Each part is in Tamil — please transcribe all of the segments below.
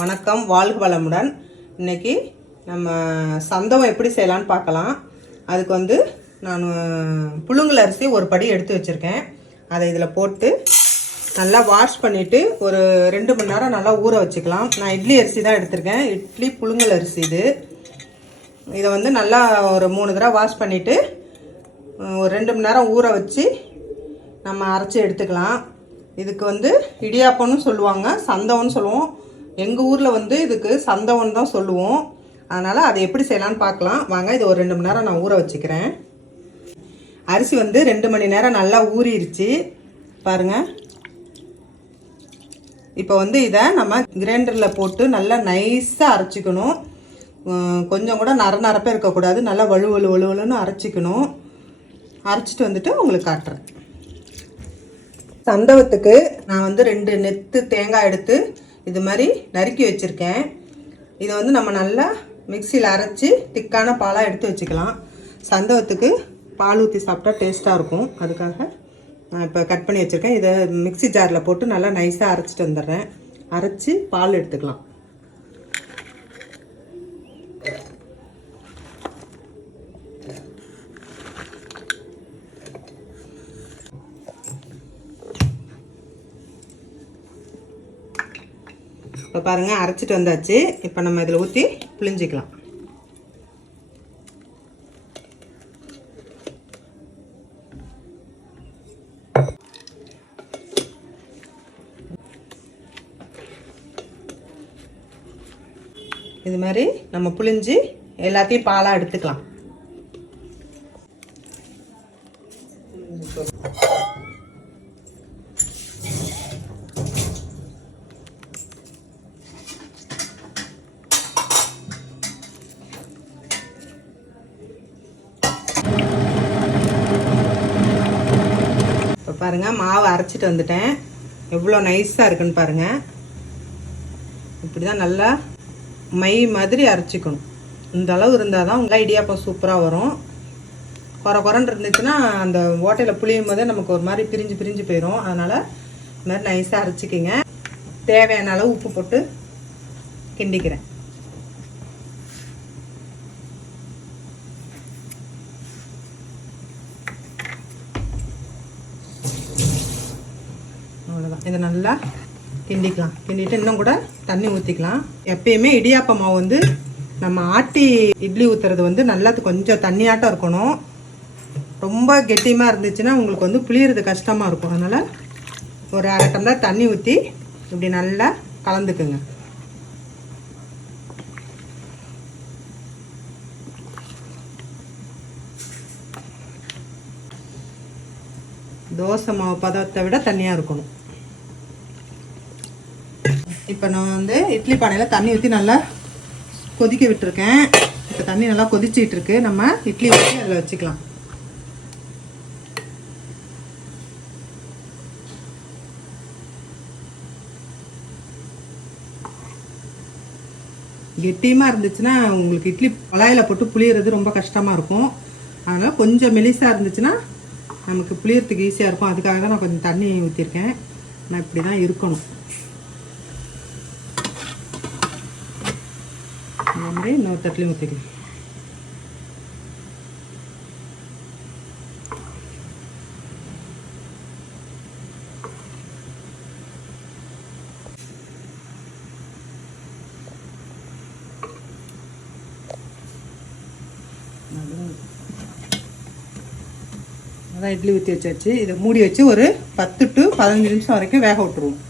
வணக்கம், வாழ்க வளமுடன். இன்றைக்கி நம்ம சந்தகம் எப்படி செய்யலான்னு பார்க்கலாம். அதுக்கு நான் புழுங்கல் அரிசி ஒரு படி எடுத்து வச்சுருக்கேன். அதை இதில் போட்டு நல்லா வாஷ் பண்ணிவிட்டு ஒரு 2 மணி நேரம் நல்லா ஊற வச்சுக்கலாம். நான் இட்லி அரிசி தான் எடுத்திருக்கேன், இட்லி புழுங்கல் அரிசி இது. இதை நல்லா ஒரு 3 தடவை வாஷ் பண்ணிவிட்டு ஒரு 2 மணி நேரம் ஊற வச்சு நம்ம அரைச்சி எடுத்துக்கலாம். இதுக்கு இடியாப்பம்னு சொல்லுவாங்க, சந்தகம்னு சொல்லுவோம். எங்கள் ஊரில் இதுக்கு சந்தகம்னு தான் சொல்லுவோம். அதனால் அதை எப்படி செய்யலான்னு பார்க்கலாம் வாங்க. இது ஒரு 2 மணி நேரம் நான் ஊற வச்சுக்கிறேன். அரிசி 2 மணி நேரம் நல்லா ஊறிடுச்சு பாருங்கள். இப்போ இதை நம்ம கிரைண்டரில் போட்டு நல்லா நைஸாக அரைச்சிக்கணும். கொஞ்சம் கூட நரப்பே இருக்கக்கூடாது, நல்லா வலுவலுன்னு அரைச்சிக்கணும். அரைச்சிட்டு உங்களுக்கு காட்டுறேன். சந்தகத்துக்கு நான் 2 நெத்து தேங்காய் எடுத்து இது மாதிரி நறுக்கி வச்சுருக்கேன். இதை நம்ம நல்லா மிக்சியில் அரைச்சி திக்கான பாலாக எடுத்து வச்சுக்கலாம். சந்தகத்துக்கு பால் ஊற்றி சாப்பிட்டா டேஸ்ட்டாக இருக்கும். அதுக்காக நான் இப்போ கட் பண்ணி வச்சுருக்கேன். இதை மிக்சி ஜாரில் போட்டு நல்லா நைஸாக அரைச்சிட்டு வந்துடுறேன். அரைச்சி பால் எடுத்துக்கலாம். இப்போ பாருங்கள், அரைச்சிட்டு வந்தாச்சு. இப்போ நம்ம இதில் ஊற்றி புளிஞ்சிக்கலாம். இது மாதிரி நம்ம புளிஞ்சு எல்லாத்தையும் பாலாக எடுத்துக்கலாம். பாருங்கள், மாவு அரைச்சிட்டு வந்துட்டேன். எவ்வளோ நைஸாக இருக்குன்னு பாருங்கள். இப்படி தான் நல்லா மை மாதிரி அரைச்சிக்கணும். இந்த அளவு இருந்தால் தான் உங்கள் இடியாப்பம் சூப்பராக வரும். குறன்னு இருந்துச்சுன்னா அந்த ஓட்டையில் புளியும் போதே நமக்கு ஒரு மாதிரி பிரிஞ்சு போயிடும். அதனால் இந்த மாதிரி நைஸாக அரைச்சிக்கிங்க. தேவையான அளவு உப்பு போட்டு கிண்டிக்கிறேன். அவ்வளோதான். இதை நல்லா கிண்டிக்கலாம். கிண்டிட்டு இன்னும் கூட தண்ணி ஊற்றிக்கலாம். எப்பயுமே இடியாப்ப மாவு நம்ம ஆட்டி இட்லி ஊற்றுறது நல்லா கொஞ்சம் தண்ணியாட்டம் இருக்கணும். ரொம்ப கெட்டியமாக இருந்துச்சுன்னா உங்களுக்கு புளியறது கஷ்டமாக இருக்கும். அதனால் ஒரு 1/2 டம்ளர் தண்ணி ஊற்றி இப்படி நல்லா கலந்துக்குங்க. தோசை மாவு பதத்தை விட தண்ணியாக இருக்கணும். இப்போ நான் இட்லி பானையில் தண்ணி ஊற்றி நல்லா கொதிக்க விட்டுருக்கேன். இப்போ தண்ணி நல்லா கொதிச்சிட்டு இருக்கு. நம்ம இட்லி ஊற்றி அதில் வச்சுக்கலாம். கெட்டியமாக இருந்துச்சுன்னா உங்களுக்கு இட்லி குழாயில் போட்டு புளியறது ரொம்ப கஷ்டமாக இருக்கும். அதனால் கொஞ்சம் மெலிசாக இருந்துச்சுன்னா நமக்கு புளியறதுக்கு ஈஸியாக இருக்கும். அதுக்காக தான் நான் கொஞ்சம் தண்ணி ஊற்றிருக்கேன். நான் இப்படி தான் இருக்கணும். இந்த மாதிரி இன்னொரு தட்டிலையும் ஊற்றிக்கலாம். அதான் இட்லி ஊற்றி வச்சாச்சு. இதை மூடி வச்சு ஒரு 10 to 15 நிமிஷம் வரைக்கும் வேக விட்டுருவோம்.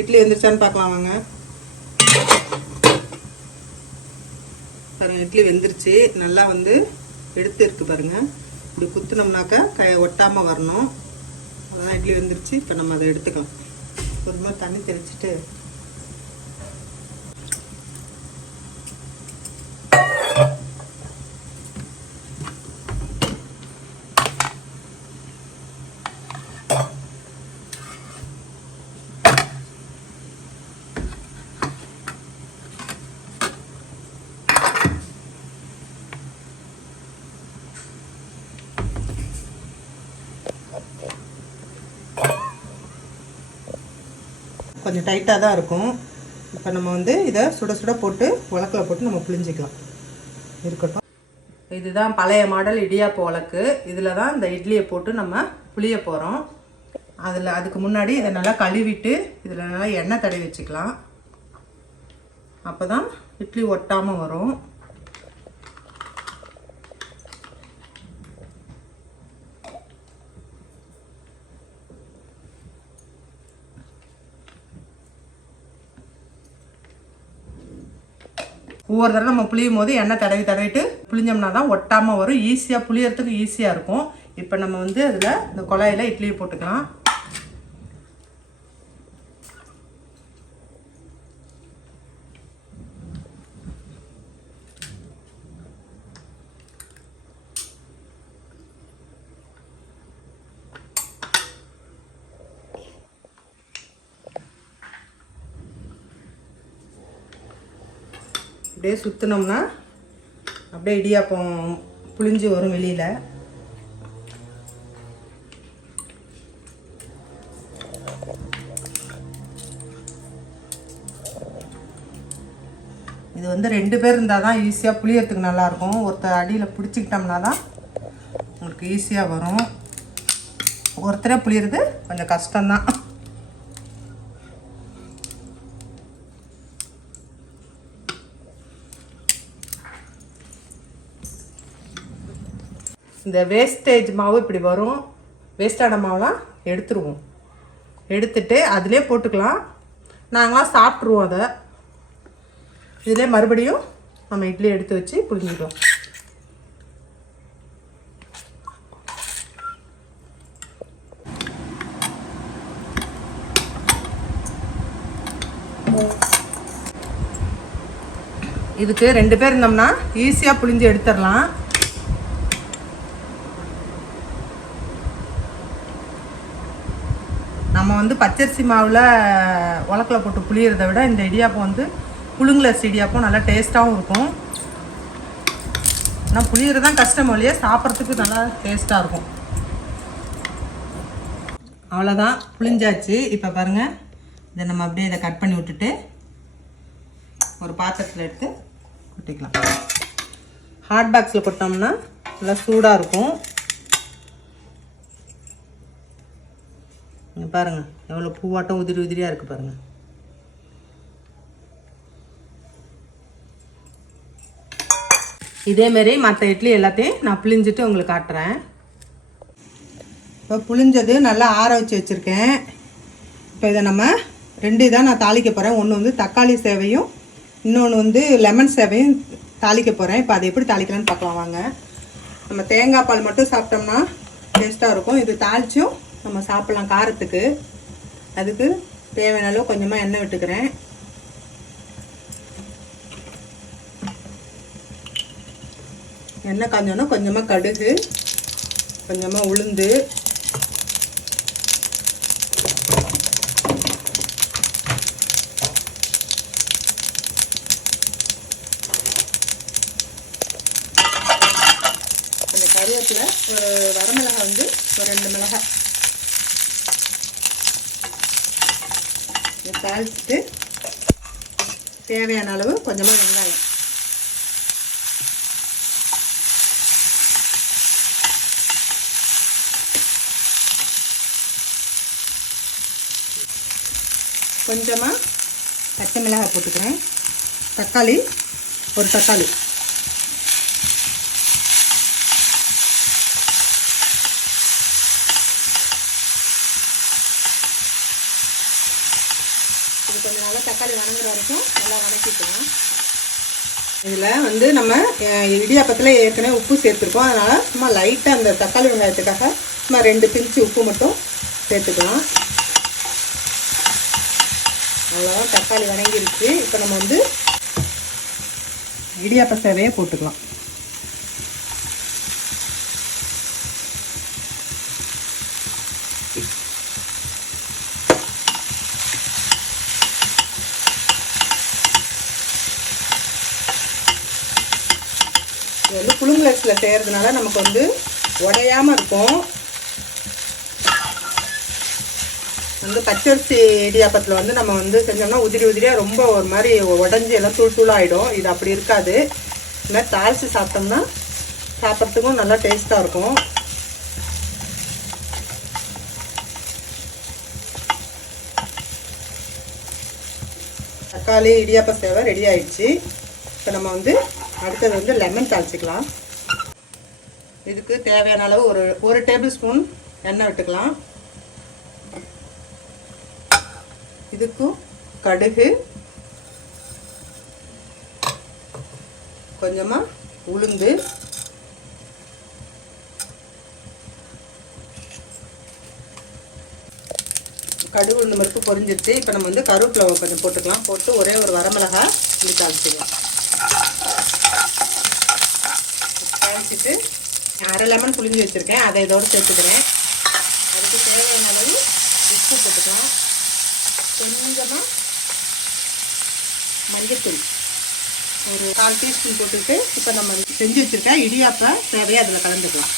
இட்லி வெந்துருச்சான்னு பார்க்கலாம் வாங்க. பாருங்கள், இட்லி வெந்துருச்சு. நல்லா எடுத்து இருக்கு பாருங்கள். இப்படி குத்துனோம்னாக்கா ஒட்டாமல் வரணும். அதான் இட்லி வெந்துருச்சு. இப்போ நம்ம அதை எடுத்துக்கலாம். ஒரு மாதிரி தண்ணி தெளிச்சுட்டு கொஞ்சம் டைட்டாக தான் இருக்கும். இப்போ நம்ம வந்து இதை சுட சுட போட்டு உலக்கில் போட்டு நம்ம புளிஞ்சிக்கலாம். இருக்கட்டும். இதுதான் பழைய மாடல் இடியாப்ப உலக்கு. இதில் தான் இந்த இட்லியை போட்டு நம்ம புளிய போகிறோம். அதுக்கு முன்னாடி இதை நல்லா கழுவிட்டு இதில் நல்லா எண்ணெய் தடவி வச்சுக்கலாம். அப்போ தான் இட்லி ஒட்டாமல் வரும். ஒவ்வொரு தடவை நம்ம புளியும் போது எண்ணெய் தடவிட்டு புளிஞ்சோம்னா தான் ஒட்டாமல் வரும். ஈஸியாக புளியறதுக்கு ஈஸியாக இருக்கும். இப்போ நம்ம வந்து அதில் இந்த குழாயில் இட்லியை போட்டுக்கலாம். அப்படியே சுற்றினோம்னா அப்படியே இடியாப்பம் புளிஞ்சு வரும் வெளியில். இது வந்து 2 பேர் இருந்தால் தான் ஈஸியாக புளியறதுக்கு நல்லாயிருக்கும். ஒருத்தர் அடியில் பிடிச்சிக்கிட்டோம்னா தான் உங்களுக்கு ஈஸியாக வரும். ஒருத்தரே புளியறது கொஞ்சம் கஷ்டம்தான். இந்த வேஸ்டேஜ் மாவு இப்படி வரும். வேஸ்டான மாவுலாம் எடுத்துருவோம். எடுத்துட்டு அதிலே போட்டுக்கலாம். நாங்களாம் சாப்பிட்ருவோம். அதை இதிலே மறுபடியும் நம்ம இட்லி எடுத்து வச்சு புளிஞ்சிட்டோம். இதுக்கு 2 பேர் இருந்தோம்னா ஈஸியாக புளிஞ்சு எடுத்துடலாம். நம்ம வந்து பச்சரிசி மாவில் உலக்கில் போட்டு புளியறதை விட இந்த இடியாப்பம் வந்து புழுங்கலரிசி இடியாப்பம் நல்லா டேஸ்ட்டாகவும் இருக்கும். ஆனால் புளியறது தான் கஷ்டம் இல்லையா, சாப்பிட்றதுக்கு நல்லா டேஸ்ட்டாக இருக்கும். அவ்வளோதான், புளிஞ்சாச்சு. இப்போ பாருங்கள், இதை நம்ம அப்படியே இதை கட் பண்ணி விட்டுட்டு ஒரு பாத்திரத்தில் எடுத்து கொட்டிக்கலாம். ஹாட் பாக்ஸில் கொட்டோம்னா நல்லா சூடாக இருக்கும். பாருங்கள் எவ்வளோ பூவாட்டம் உதிரி உதிரியாக இருக்குது பாருங்கள். இதேமாரி மற்ற இட்லி எல்லாத்தையும் நான் புளிஞ்சிட்டு உங்களுக்கு காட்டுறேன். இப்போ புளிஞ்சது நல்லா ஆற வச்சு வச்சுருக்கேன். இப்போ இதை நம்ம 2 இதாக நான் தாளிக்க போகிறேன். ஒன்று வந்து தக்காளி சேவையும், இன்னொன்று வந்து லெமன் சேவையும் தாளிக்க போகிறேன். இப்போ அதை எப்படி தாளிக்கலான்னு பார்க்கலாம் வாங்க. நம்ம தேங்காய் பால் மட்டும் சாப்பிட்டோம்னா டேஸ்ட்டாக இருக்கும். இது தாளிச்சும் நம்ம சாப்பிட்லாம் காரத்துக்கு. அதுக்கு தேவையான அளவு கொஞ்சமாக எண்ணெய் விட்டுக்கிறேன். எண்ணெய் காஞ்சோன்னா கொஞ்சமாக கடுகு, கொஞ்சமாக உளுந்து, கொஞ்சம் கருவேப்பிலை, ஒரு வரமிளகாய் வந்து ஒரு 2 மிளகாய் தாளிச்சுட்டு தேவையான அளவு கொஞ்சமாக வெங்காயம். கொஞ்சமாக பச்சை மிளகாய் போட்டுக்கிறேன். தக்காளி, ஒரு தக்காளி. இது கொஞ்சம் நல்லா தக்காளி வணங்குற வரைக்கும் நல்லா வணக்கிக்கலாம். இதில் வந்து நம்ம இடியாப்பத்தில் ஏற்கனவே உப்பு சேர்த்துருக்கோம். அதனால் சும்மா லைட்டாக அந்த தக்காளி வெங்காயத்துக்காக சும்மா 2 பிஞ்சு உப்பு மட்டும் சேர்த்துக்கலாம். அவ்வளோதான், தக்காளி வணங்கிருச்சு. இப்போ நம்ம வந்து இடியாப்ப சேவையை போட்டுக்கலாம். இது வந்து புழுங்கலரிசியில் செய்கிறதுனால நமக்கு வந்து உடையாமல் இருக்கும். வந்து பச்சரிசி இடியாப்பத்தில் வந்து நம்ம வந்து செஞ்சோம்னா உதிரி உதிரியாக ரொம்ப ஒரு மாதிரி உடஞ்சி எல்லாம் தூள் தூளாகிடும். இது அப்படி இருக்காது. இந்த மாதிரி தாளித்து சாப்பிட்டோம்னா சாப்பிட்றதுக்கும் நல்லா டேஸ்ட்டாக இருக்கும். தக்காளி இடியாப்ப சேவை ரெடி ஆயிடுச்சு. இப்போ நம்ம வந்து அடுத்தது வந்து லெமன் தாளிச்சிக்கலாம். இதுக்கு தேவையான அளவு ஒரு டேபிள் ஸ்பூன் எண்ணெய் விட்டுக்கலாம். இதுக்கும் கடுகு, கொஞ்சமாக உளுந்து, கடுகு உளுந்து பருப்பு பொரிஞ்சிருச்சு. இப்போ நம்ம வந்து கருவேப்பிலை கொஞ்சம் போட்டுக்கலாம். போட்டு ஒரே ஒரு வரமிளகாய் இப்படி தாளிச்சிக்கலாம். தாளிச்சிட்டு அரை லெமன் புளிஞ்சு வச்சுருக்கேன், அதை இதோடு சேர்த்துக்கிறேன். அதுக்கு தேவையான அளவு உப்பு போட்டுக்கலாம். கொஞ்சமாக மஞ்சத்தூள் ஒரு 1/4 டீஸ்பூன் போட்டுட்டு இப்போ நம்ம செஞ்சு வச்சுருக்கேன் இடியாப்ப சேவையை அதில் கலந்துக்கலாம்.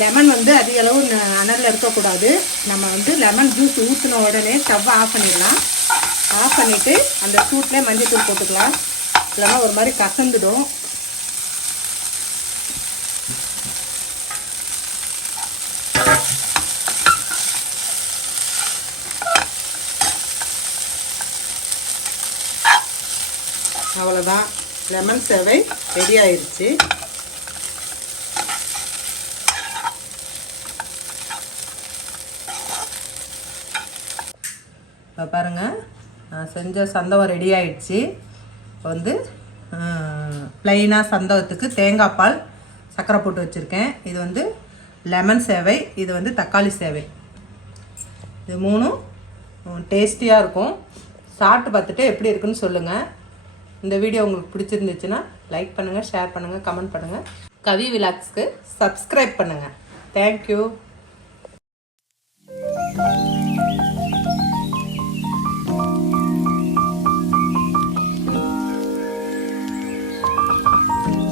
லெமன் வந்து அதிக அளவு அனலில் இருக்கக்கூடாது. நம்ம வந்து லெமன் ஜூஸ் ஊற்றின உடனே ஸ்டவ்வை ஆஃப் பண்ணிடலாம். ஆஃப் பண்ணிவிட்டு அந்த சூட்லேயே மஞ்சத்தூள் போட்டுக்கலாம். இல்லைன்னா ஒரு மாதிரி கசந்துடும். அவ்வளோதான், லெமன் சேவை ரெடி ஆயிடுச்சு. இப்போ பாருங்கள், நான் செஞ்ச சந்தகம் ரெடி ஆயிடுச்சு. இப்போ வந்து ப்ளைனாக சந்தகத்துக்கு தேங்காய் பால் சர்க்கரை போட்டு வச்சுருக்கேன். இது வந்து லெமன் சேவை, இது வந்து தக்காளி சேவை. இது மூணும் டேஸ்டியாக இருக்கும். சாப்பிட்டு பார்த்துட்டு எப்படி இருக்குன்னு சொல்லுங்கள். இந்த வீடியோ உங்களுக்கு பிடிச்சிருந்துச்சுன்னா லைக் பண்ணுங்கள், ஷேர் பண்ணுங்கள், கமெண்ட் பண்ணுங்கள். கவி விலாக்ஸ்க்கு சப்ஸ்கிரைப் பண்ணுங்கள். தேங்க்யூ.